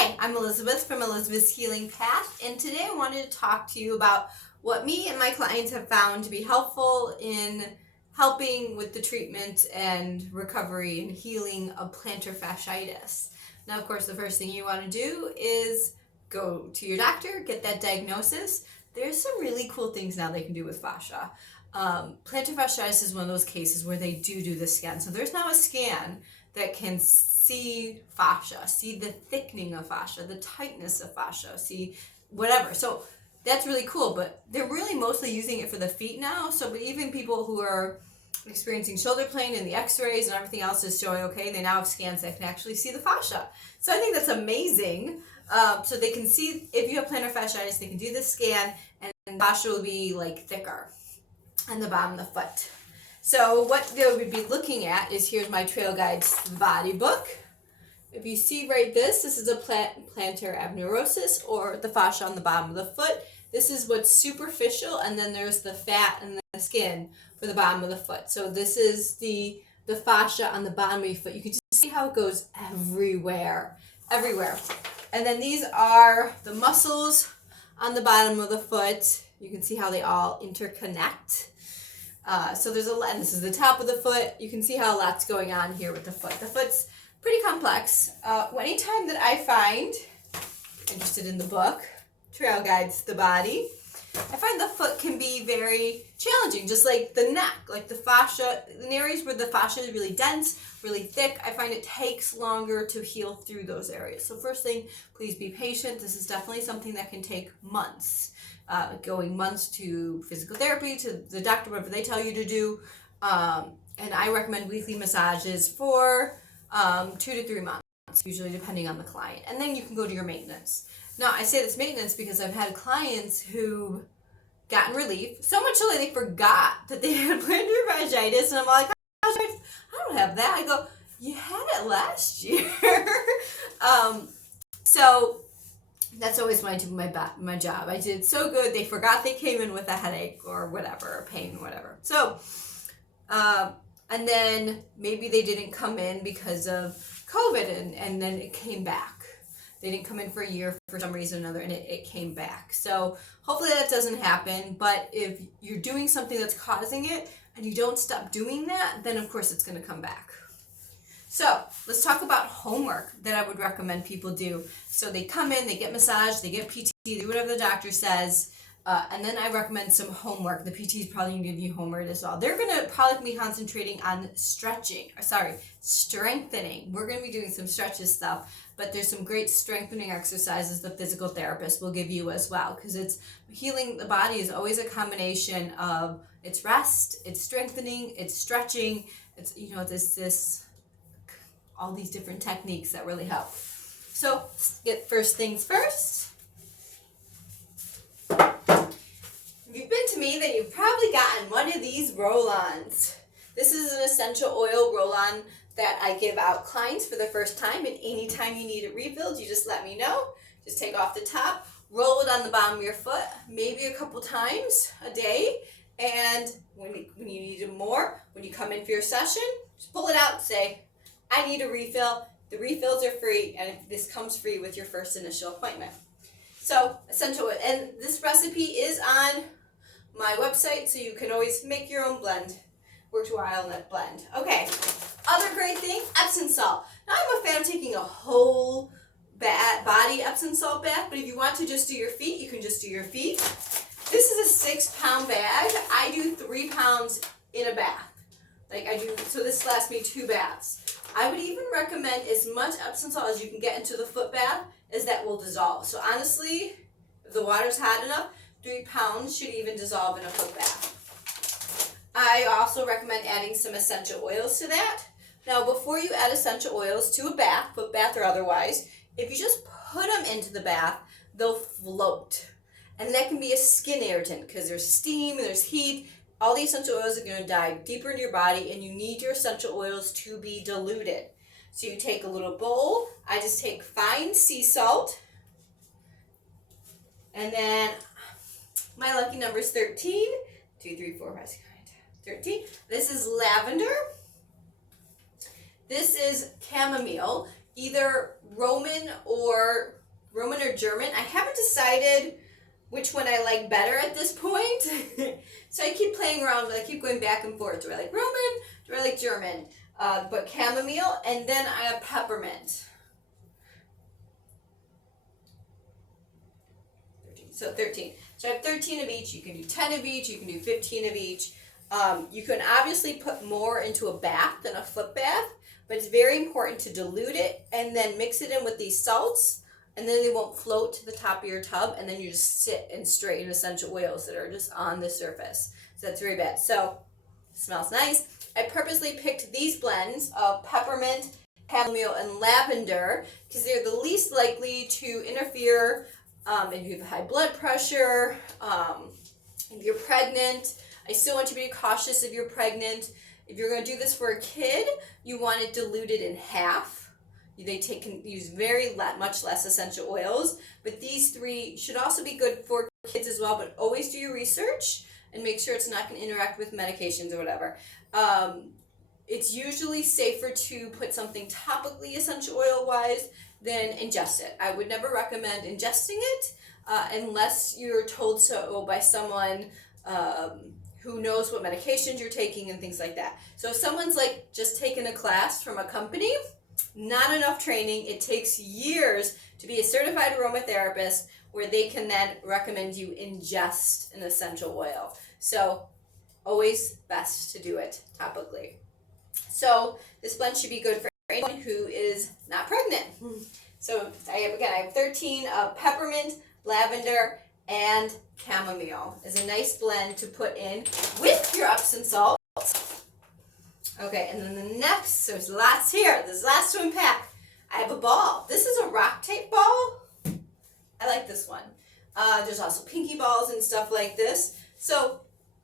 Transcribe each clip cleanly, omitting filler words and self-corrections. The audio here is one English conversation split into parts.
Hi, I'm Elizabeth from Elizabeth's Healing Path, and today I wanted to talk to you about what me and my clients have found to be helpful in helping with the treatment and recovery and healing of plantar fasciitis. Now, of course, the first thing you want to do is go to your doctor, get that diagnosis. There's some really cool things now they can do with fascia. Plantar fasciitis is one of those cases where they do the scan. So there's now a scan that can see fascia, see the thickening of fascia, the tightness of fascia, see whatever. So that's really cool, but they're really mostly using it for the feet now. So even people who are experiencing shoulder pain and the x-rays and everything else is showing okay, they now have scans that can actually see the fascia. So I think that's amazing. So they can see, if you have plantar fasciitis, they can do the scan and fascia will be like thicker on the bottom of the foot. So what they would be looking at is, here's my Trail Guides to the Body book. If you see right this is a plantar aponeurosis, or the fascia on the bottom of the foot. This is what's superficial, and then there's the fat and the skin for the bottom of the foot. So this is the fascia on the bottom of your foot. You can just see how it goes everywhere. And then these are the muscles on the bottom of the foot. You can see how they all interconnect. So there's a lot, and this is the top of the foot. You can see how a lot's going on here with the foot. The foot's pretty complex. Anytime that I find, interested in the book, Trail Guides to the Body, I find the foot can be very challenging, just like the neck, like the fascia, in areas where the fascia is really dense, really thick, I find it takes longer to heal through those areas. So first thing, please be patient. This is definitely something that can take months. Going months to physical therapy, to the doctor, whatever they tell you to do. And I recommend weekly massages for 2 to 3 months, usually depending on the client. And then you can go to your maintenance. Now, I say this maintenance because I've had clients who gotten relief, so much so that they forgot that they had plantar fasciitis, and I'm like, I don't have that. I go, you had it last year. So that's always when I do my job. I did so good, they forgot they came in with a headache or whatever, or pain, whatever. So, and then maybe they didn't come in because of COVID, and then it came back. They didn't come in for a year for some reason or another, and it came back. So hopefully that doesn't happen, but if you're doing something that's causing it and you don't stop doing that, then of course it's going to come back. So let's talk about homework that I would recommend people do. So they come in, they get massage, they get PT, they do whatever the doctor says, and then I recommend some homework. The PT is probably going to give you homework as well. They're going to probably be concentrating on strengthening. We're going to be doing some stretches stuff, but there's some great strengthening exercises the physical therapist will give you as well, because it's healing the body is always a combination of it's rest, it's strengthening, it's stretching, it's, this all these different techniques that really help. So let's get first things first. If you've been to me, then you've probably gotten one of these roll-ons. This is an essential oil roll-on that I give out clients for the first time, and anytime you need it refilled, you just let me know. Just take off the top, roll it on the bottom of your foot, maybe a couple times a day, and when you need it more, when you come in for your session, just pull it out and say, I need a refill. The refills are free, and this comes free with your first initial appointment. So, essential oil, and this recipe is on my website, so you can always make your own blend. Works while in that blend. Okay, other great thing, Epsom salt. Now, I'm a fan of taking a whole body Epsom salt bath, but if you want to just do your feet, you can just do your feet. This is a 6-pound bag. I do 3 pounds in a bath. So this lasts me 2 baths. I would even recommend as much Epsom salt as you can get into the foot bath, as that will dissolve. So honestly, if the water's hot enough, 3 pounds should even dissolve in a foot bath. I also recommend adding some essential oils to that. Now, before you add essential oils to a bath, foot bath or otherwise, if you just put them into the bath, they'll float. And that can be a skin irritant because there's steam and there's heat. All the essential oils are going to dive deeper into your body, and you need your essential oils to be diluted. So you take a little bowl. I just take fine sea salt. And then my lucky number is 13. 2, 3, 4, 5, 6, 9, 10, 13. This is lavender. This is chamomile. Either Roman or German. I haven't decided which one I like better at this point. So I keep playing around, I keep going back and forth. Do I like Roman? Do I like German? But chamomile, and then I have peppermint. 13. So I have 13 of each. You can do 10 of each. You can do 15 of each. You can obviously put more into a bath than a foot bath, but it's very important to dilute it and then mix it in with these salts, and then they won't float to the top of your tub, and then you just sit and straighten essential oils that are just on the surface. So that's very bad. So it smells nice. I purposely picked these blends of peppermint, chamomile, and lavender because they're the least likely to interfere if you have high blood pressure, if you're pregnant. I still want you to be cautious if you're pregnant. If you're going to do this for a kid, you want it diluted in half. They can use much less essential oils, but these three should also be good for kids as well, but always do your research and make sure it's not going to interact with medications or whatever. It's usually safer to put something topically essential oil wise than ingest it. I would never recommend ingesting it unless you're told so by someone who knows what medications you're taking and things like that. So if someone's like just taken a class from a company, not enough training. It takes years to be a certified aromatherapist where they can then recommend you ingest an essential oil. So always best to do it topically. So this blend should be good for anyone who is not pregnant. So I have 13 of peppermint, lavender, and chamomile. It's a nice blend to put in with your Epsom salt. Okay, and then the next, so there's lots here. This last to unpack. I have a ball. This is a rock tape ball. I like this one. There's also pinky balls and stuff like this. So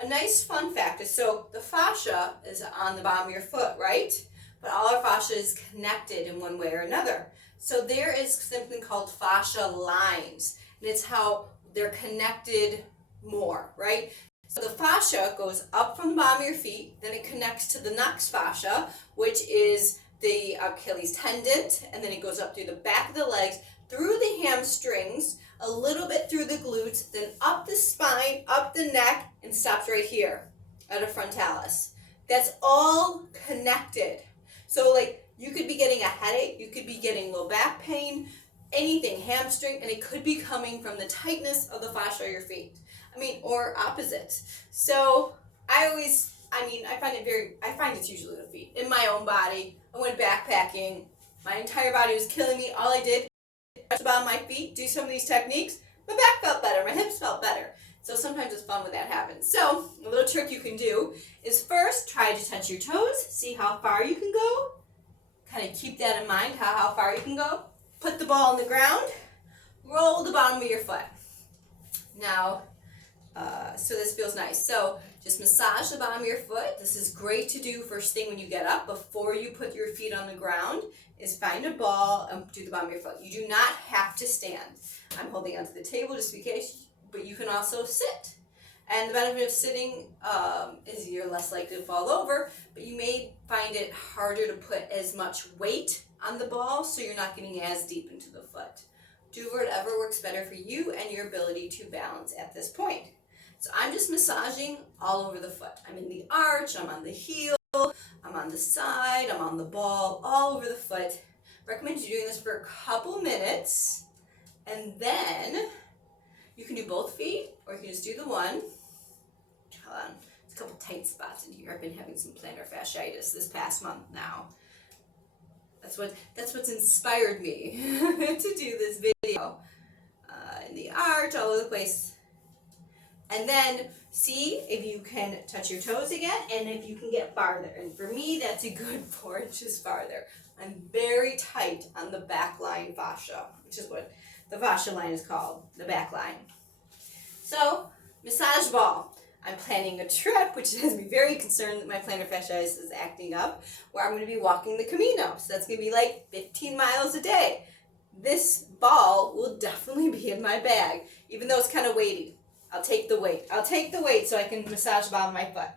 a nice fun fact is, so the fascia is on the bottom of your foot, right? But all our fascia is connected in one way or another. So there is something called fascia lines, and it's how they're connected more, right? So the fascia goes up from the bottom of your feet, then it connects to the next fascia, which is the Achilles tendon, and then it goes up through the back of the legs, through the hamstrings, a little bit through the glutes, then up the spine, up the neck, and stops right here at a frontalis. That's all connected. So like you could be getting a headache, you could be getting low back pain, anything, hamstring, and it could be coming from the tightness of the fascia of your feet. Or opposite. So I find it's usually the feet. In my own body, I went backpacking, my entire body was killing me. All I did was about my feet, do some of these techniques, my back felt better, my hips felt better. So sometimes it's fun when that happens. So a little trick you can do is first try to touch your toes, see how far you can go. Kind of keep that in mind, how far you can go. Put the ball on the ground, roll the bottom of your foot. Now, so this feels nice. So just massage the bottom of your foot. This is great to do first thing when you get up before you put your feet on the ground, is find a ball and do the bottom of your foot. You do not have to stand. I'm holding onto the table just in case, but you can also sit. And the benefit of sitting is you're less likely to fall over, but you may find it harder to put as much weight on the ball, so you're not getting as deep into the foot. Do whatever works better for you and your ability to balance at this point. So I'm just massaging all over the foot. I'm in the arch, I'm on the heel, I'm on the side, I'm on the ball, all over the foot. Recommend you doing this for a couple minutes, and then you can do both feet, or you can just do the one. Hold on, there's a couple tight spots in here. I've been having some plantar fasciitis this past month now. That's what's inspired me to do this video. In the arch, all over the place. And then see if you can touch your toes again, and if you can get farther. And for me, that's a good 4 inches farther. I'm very tight on the back line fascia, which is what the fascia line is called, the back line. So, massage ball. I'm planning a trip, which has me very concerned that my plantar fasciitis is acting up, where I'm going to be walking the Camino. So that's going to be like 15 miles a day. This ball will definitely be in my bag, even though it's kind of weighty. I'll take the weight so I can massage the bottom of my foot.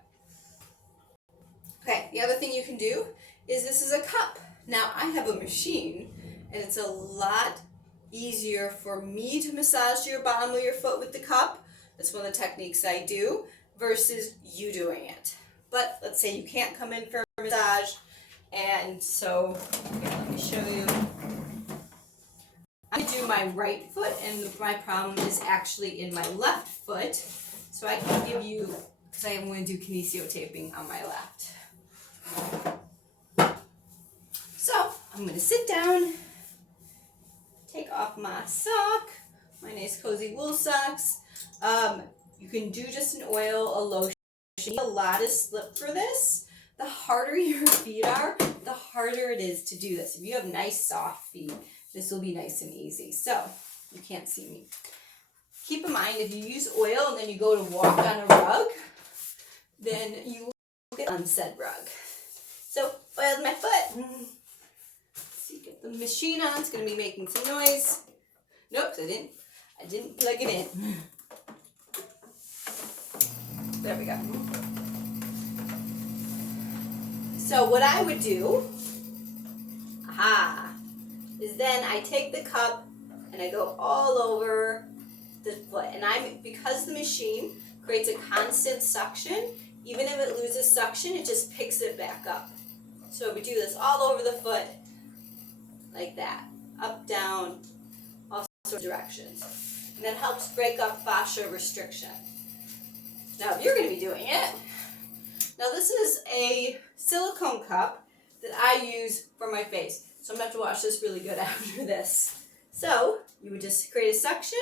Okay, the other thing you can do is this is a cup. Now, I have a machine, and it's a lot easier for me to massage your bottom of your foot with the cup. That's one of the techniques I do versus you doing it. But let's say you can't come in for a massage, and so let me show you. I do my right foot, and my problem is actually in my left foot. So I can give you, because I am going to do kinesiotaping on my left. So I'm going to sit down, take off my sock, my nice cozy wool socks. You can do just an oil, a lotion. You need a lot of slip for this. The harder your feet are, the harder it is to do this. If you have nice soft feet, this will be nice and easy. So you can't see me. Keep in mind, if you use oil and then you go to walk on a rug, then you will get on said rug. So oiled my foot. Let's see, get the machine on. It's going to be making some noise. Nope, I didn't plug it in. There we go. So what I would do, is then I take the cup and I go all over the foot. And because the machine creates a constant suction, even if it loses suction, it just picks it back up. So we do this all over the foot, like that, up, down, all sorts of directions. And that helps break up fascia restriction. Now, if you're going to be doing it, now this is a silicone cup that I use for my face. So I'm going to have to wash this really good after this. So you would just create a suction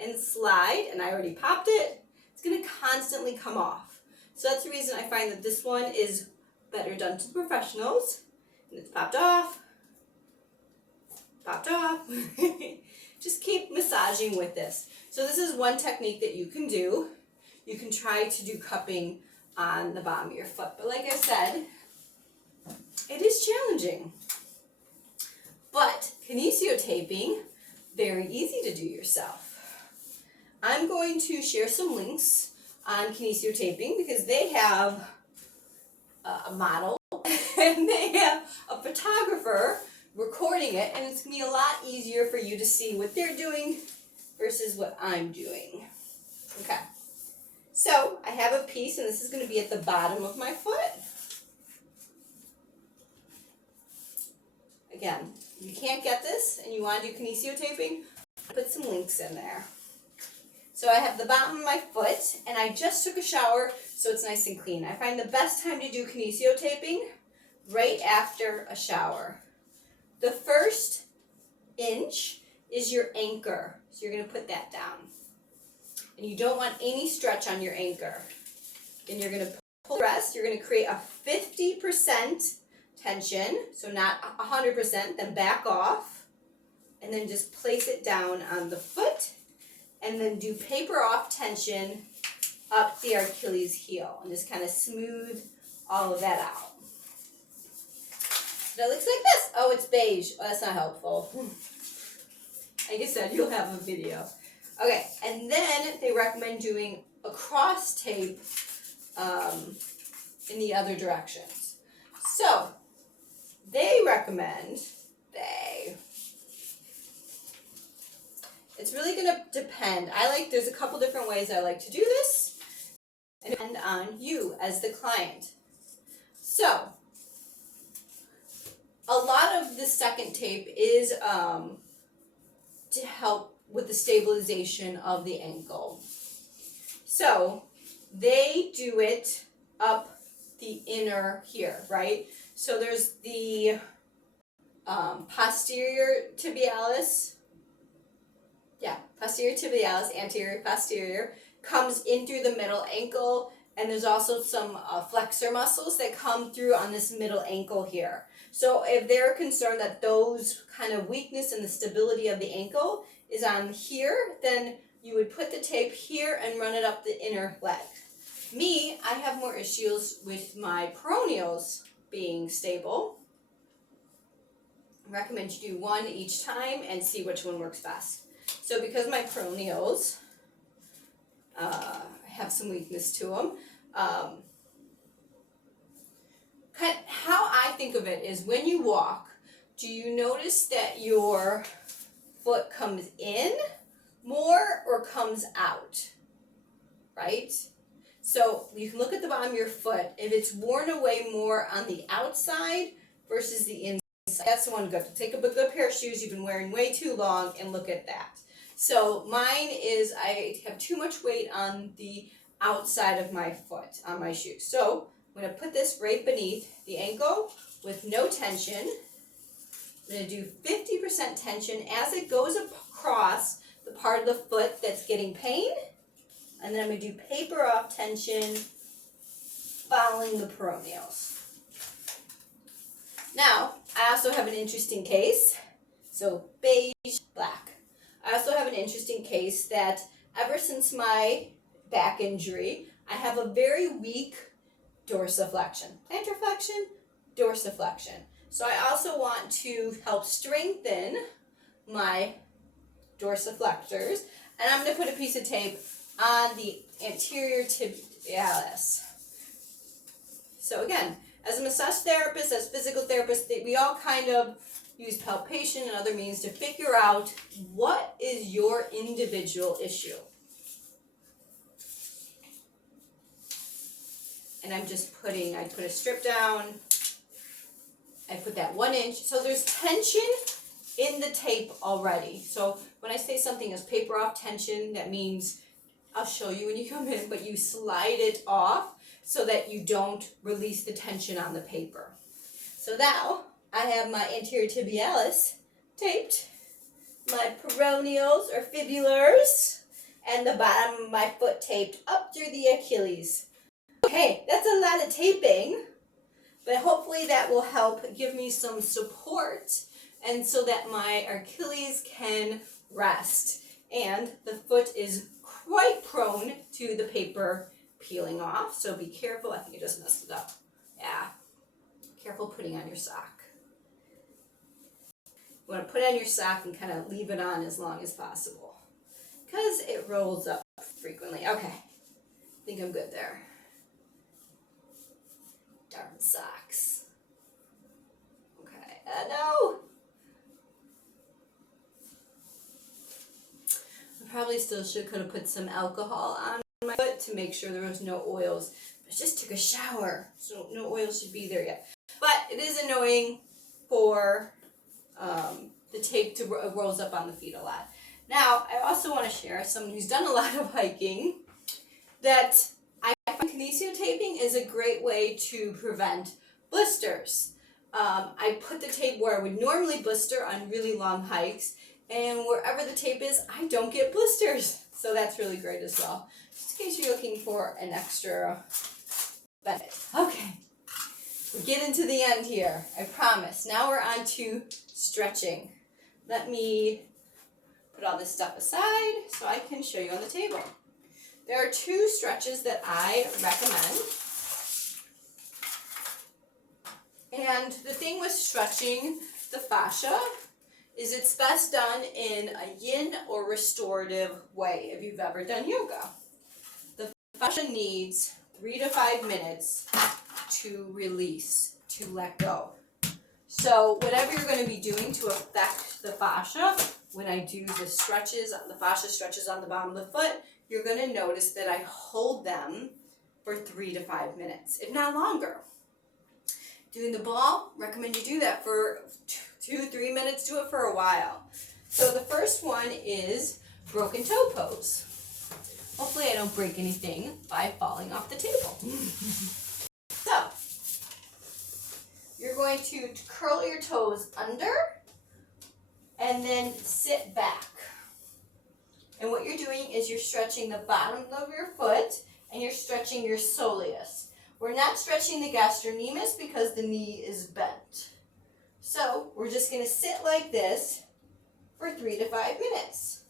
and slide, and I already popped it. It's going to constantly come off. So that's the reason I find that this one is better done to professionals. And it's popped off. Popped off. Just keep massaging with this. So this is one technique that you can do. You can try to do cupping on the bottom of your foot. But like I said, it is challenging. But kinesiotaping, very easy to do yourself. I'm going to share some links on kinesiotaping because they have a model and they have a photographer recording it, and it's going to be a lot easier for you to see what they're doing versus what I'm doing. Okay. So I have a piece, and this is going to be at the bottom of my foot. Again, if you can't get this and you want to do kinesiotaping, put some links in there. So I have the bottom of my foot, and I just took a shower, so it's nice and clean. I find the best time to do kinesiotaping right after a shower. The first inch is your anchor, so you're going to put that down. And you don't want any stretch on your anchor. And you're going to pull the rest. You're going to create a 50% tension, so not 100%, then back off. And then just place it down on the foot. And then do paper off tension up the Achilles heel. And just kind of smooth all of that out. So it looks like this. Oh, it's beige. Oh, that's not helpful. Like I said, you'll have a video. Okay, and then they recommend doing a cross tape in the other directions. So, they recommend, it's really going to depend. There's a couple different ways I like to do this, and depend on you as the client. So, a lot of the second tape is to help with the stabilization of the ankle. So they do it up the inner here, right? So there's the posterior tibialis. Yeah, posterior tibialis, anterior, posterior, comes in through the middle ankle, and there's also some flexor muscles that come through on this middle ankle here. So if they're concerned that those kind of weakness in the stability of the ankle is on here, then you would put the tape here and run it up the inner leg. Me, I have more issues with my peroneals being stable. I recommend you do one each time and see which one works best. So because my peroneals have some weakness to them, how I think of it is when you walk, do you notice that your foot comes in more or comes out, right? So you can look at the bottom of your foot. If it's worn away more on the outside versus the inside, that's the one good. Take a good pair of shoes you've been wearing way too long and look at that. So mine is I have too much weight on the outside of my foot, on my shoe. So I'm going to put this right beneath the ankle with no tension. I'm going to do 50% tension as it goes across the part of the foot that's getting pain. And then I'm going to do paper off tension following the peroneals. Now, I also have an interesting case. So beige, black. I also have an interesting case that ever since my back injury, I have a very weak dorsiflexion. Plantar flexion, dorsiflexion. So I also want to help strengthen my dorsiflexors. And I'm going to put a piece of tape on the anterior tibialis. So again, as a massage therapist, as physical therapists, we all kind of use palpation and other means to figure out what is your individual issue. And I'm just I put a strip down, I put that 1 inch, so there's tension in the tape already. So when I say something is paper off tension, that means, I'll show you when you come in, but you slide it off so that you don't release the tension on the paper. So now I have my anterior tibialis taped, my peroneals or fibulars, and the bottom of my foot taped up through the Achilles. Okay, that's a lot of taping, but hopefully that will help give me some support and so that my Achilles can rest. And the foot is quite prone to the paper peeling off, so be careful. I think I just messed it up. Yeah, careful putting on your sock. You want to put on your sock and kind of leave it on as long as possible because it rolls up frequently. Okay, I think I'm good there. Darn socks. Okay, no. I probably still could have put some alcohol on my foot to make sure there was no oils. I just took a shower, so no oil should be there yet. But it is annoying for the tape to rolls up on the feet a lot. Now, I also want to share, someone who's done a lot of hiking, that I find kinesio taping is a great way to prevent blisters. I put the tape where I would normally blister on really long hikes, and wherever the tape is, I don't get blisters. So that's really great as well, just in case you're looking for an extra benefit. Okay, we're getting to the end here, I promise. Now we're on to stretching. Let me put all this stuff aside so I can show you on the table. There are 2 stretches that I recommend. And the thing with stretching the fascia is it's best done in a yin or restorative way if you've ever done yoga. The fascia needs 3 to 5 minutes to release, to let go. So whatever you're going to be doing to affect the fascia, when I do the fascia stretches on the bottom of the foot, you're going to notice that I hold them for 3 to 5 minutes, if not longer. Doing the ball, recommend you do that for 2-3 minutes, do it for a while. So the first one is broken toe pose. Hopefully I don't break anything by falling off the table. So, you're going to curl your toes under and then sit back. And what you're doing is you're stretching the bottom of your foot and you're stretching your soleus. We're not stretching the gastrocnemius because the knee is bent. So we're just going to sit like this for 3 to 5 minutes.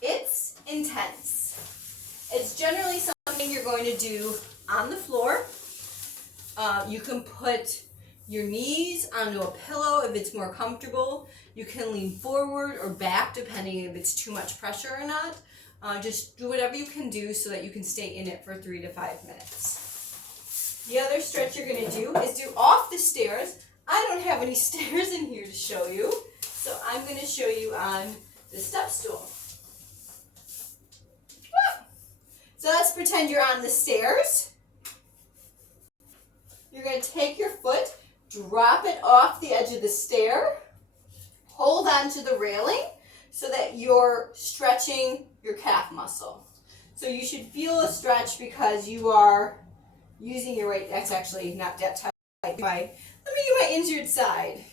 It's intense. It's generally something you're going to do on the floor. You can put your knees onto a pillow if it's more comfortable. You can lean forward or back depending if it's too much pressure or not. Just do whatever you can do so that you can stay in it for 3 to 5 minutes. The other stretch you're going to do is do off the stairs I don't have any stairs in here to show you, so I'm going to show you on the step stool. So let's pretend you're on the stairs. You're going to take your foot, drop it off the edge of the stair, hold on to the railing so that you're stretching your calf muscle. So you should feel a stretch because you are using your weight. That's actually not that tight. Let me do my injured side.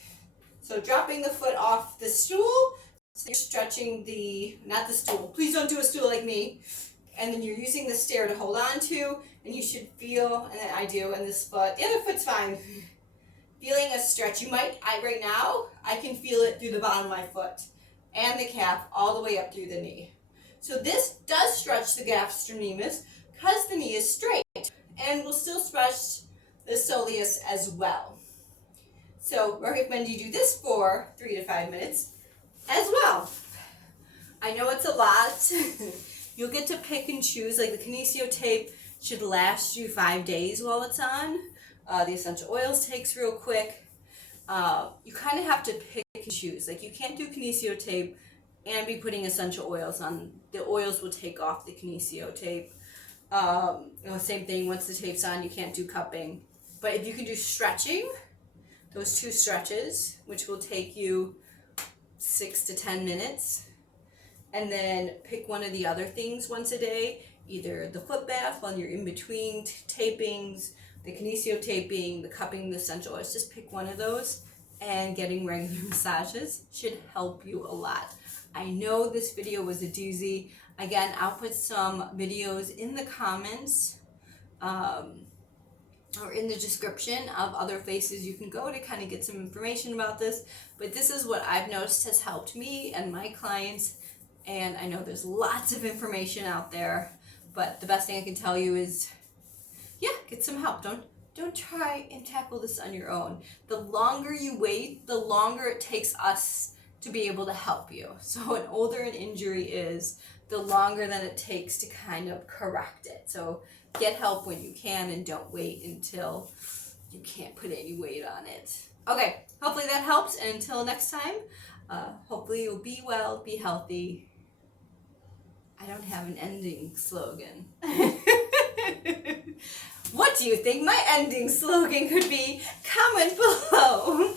So dropping the foot off the stool, so you're stretching not the stool. Please don't do a stool like me. And then you're using the stair to hold on to, and you should feel, and then I do, and this foot, the other foot's fine. Feeling a stretch. Right now, I can feel it through the bottom of my foot and the calf all the way up through the knee. So this does stretch the gastrocnemius because the knee is straight, and will still stretch the soleus as well. So I recommend you do this for 3 to 5 minutes as well. I know it's a lot. You'll get to pick and choose. Like the kinesio tape should last you 5 days while it's on. The essential oils takes real quick. You kind of have to pick and choose. Like you can't do kinesio tape and be putting essential oils on. The oils will take off the kinesio tape. Same thing, once the tape's on, you can't do cupping. But if you can do stretching, those 2 stretches, which will take you 6 to 10 minutes, and then pick one of the other things once a day, either the foot bath while you're in between tapings, the kinesio taping, the cupping, the essential oils. Just pick one of those, and getting regular massages should help you a lot. I know this video was a doozy. Again, I'll put some videos in the comments or in the description of other places you can go to kind of get some information about this. But this is what I've noticed has helped me and my clients. And I know there's lots of information out there, but the best thing I can tell you is, get some help. Don't try and tackle this on your own. The longer you wait, the longer it takes us to be able to help you. So an older an injury is, the longer that it takes to kind of correct it. So get help when you can, and don't wait until you can't put any weight on it. Okay, hopefully that helps. And until next time, hopefully you'll be well, be healthy. I don't have an ending slogan. What do you think my ending slogan could be? Comment below.